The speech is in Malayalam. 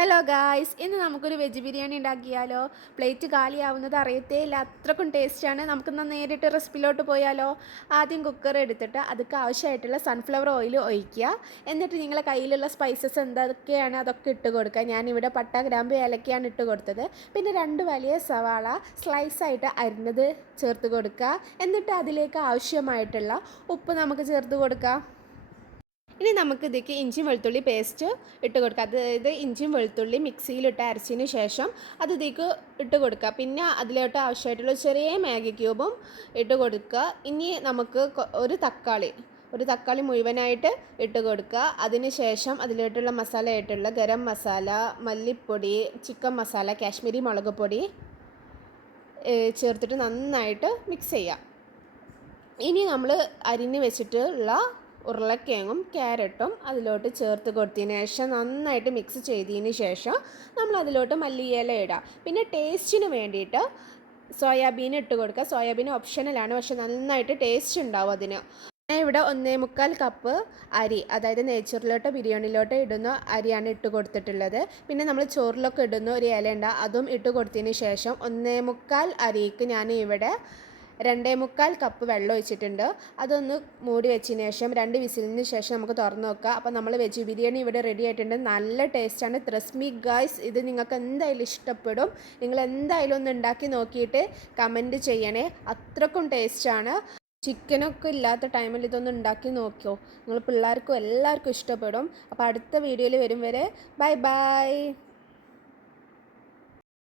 ഹലോ ഗായ്സ്, ഇന്ന് നമുക്കൊരു വെജ് ബിരിയാണി ഉണ്ടാക്കിയാലോ? പ്ലേറ്റ് കാലിയാവുന്നത് അറിയത്തേ ഇല്ല, അത്രക്കും ടേസ്റ്റാണ്. നമുക്കിന്ന് നേരിട്ട് റെസിപ്പിയിലോട്ട് പോയാലോ? ആദ്യം കുക്കർ എടുത്തിട്ട് അതിക്ക് ആവശ്യമായിട്ടുള്ള സൺഫ്ലവർ ഓയിൽ ഒഴിക്കുക. എന്നിട്ട് നിങ്ങളെ കയ്യിലുള്ള സ്പൈസസ് എന്തൊക്കെയാണ് അതൊക്കെ ഇട്ട് കൊടുക്കുക. ഞാനിവിടെ പട്ട, ഗ്രാമ്പ്, ഏലക്കയാണ് ഇട്ട് കൊടുത്തത്. പിന്നെ 2 വലിയ സവാള സ്ലൈസായിട്ട് അരിഞ്ഞത് ചേർത്ത് കൊടുക്കുക. എന്നിട്ട് അതിലേക്ക് ആവശ്യമായിട്ടുള്ള ഉപ്പ് നമുക്ക് ചേർത്ത് കൊടുക്കാം. ഇനി നമുക്ക് ഇതിലേക്ക് ഇഞ്ചി വെളുത്തുള്ളി പേസ്റ്റ് ഇട്ട് കൊടുക്കുക. അതായത് ഇഞ്ചിയും വെളുത്തുള്ളി മിക്സിയിലിട്ട് അരച്ചതിന് ശേഷം അത് ഇതിലേക്ക് ഇട്ട് കൊടുക്കുക. പിന്നെ അതിലോട്ട് ആവശ്യമായിട്ടുള്ള ചെറിയ മാഗി ക്യൂബും ഇട്ട് കൊടുക്കുക. ഇനി നമുക്ക് ഒരു തക്കാളി മുഴുവനായിട്ട് ഇട്ട് കൊടുക്കുക. അതിന് ശേഷം അതിലോട്ടുള്ള മസാല ആയിട്ടുള്ള ഗരം മസാല, മല്ലിപ്പൊടി, ചിക്കൻ മസാല, കാശ്മീരി മുളക് പൊടി ചേർത്തിട്ട് നന്നായിട്ട് മിക്സ് ചെയ്യാം. ഇനി നമ്മൾ അരിഞ്ഞ് വെച്ചിട്ടുള്ള ഉരുളക്കിഴങ്ങും ക്യാരറ്റും അതിലോട്ട് ചേർത്ത് കൊടുത്തതിന് ശേഷം നന്നായിട്ട് മിക്സ് ചെയ്തതിന് ശേഷം നമ്മൾ അതിലോട്ട് മല്ലിയില ഇടാം. പിന്നെ ടേസ്റ്റിന് വേണ്ടിയിട്ട് സോയാബീൻ ഇട്ട് കൊടുക്കുക. സോയാബീൻ ഓപ്ഷണലാണ്, പക്ഷെ നന്നായിട്ട് ടേസ്റ്റ് ഉണ്ടാവും അതിന്. ഞാൻ ഇവിടെ 1.25 കപ്പ് അരി, അതായത് നെയ്ച്ചോറിലോട്ട് ബിരിയാണിയിലോട്ട് ഇടുന്ന അരിയാണ് ഇട്ട് കൊടുത്തിട്ടുള്ളത്. പിന്നെ നമ്മൾ ചോറിലൊക്കെ ഇടുന്ന ഒരു ഇല ഉണ്ട്, അതും ഇട്ട് കൊടുത്തതിന് ശേഷം 1.25 അരിക്ക് ഞാൻ ഇവിടെ 2.25 കപ്പ് വെള്ളം ഒഴിച്ചിട്ടുണ്ട്. അതൊന്ന് മൂടി വെച്ചതിന് ശേഷം 2 വിസിലിന് ശേഷം നമുക്ക് തുറന്ന് നോക്കാം. അപ്പോൾ നമ്മൾ വെജ് ബിരിയാണി ഇവിടെ റെഡി ആയിട്ടുണ്ട്. നല്ല ടേസ്റ്റാണ്. ട്രസ്റ്റ് മീ ഗൈസ്, ഇത് നിങ്ങൾക്ക് എന്തായാലും ഇഷ്ടപ്പെടും. നിങ്ങൾ എന്തായാലും ഒന്ന് ഉണ്ടാക്കി നോക്കിയിട്ട് കമൻറ്റ് ചെയ്യണേ. അത്രക്കും ടേസ്റ്റാണ്. ചിക്കനൊക്കെ ഇല്ലാത്ത ടൈമിൽ ഇതൊന്ന് ഉണ്ടാക്കി നോക്കിയോ, നിങ്ങൾ പിള്ളേർക്കും എല്ലാവർക്കും ഇഷ്ടപ്പെടും. അപ്പോൾ അടുത്ത വീഡിയോയിൽ വരും വരെ ബൈ ബൈ.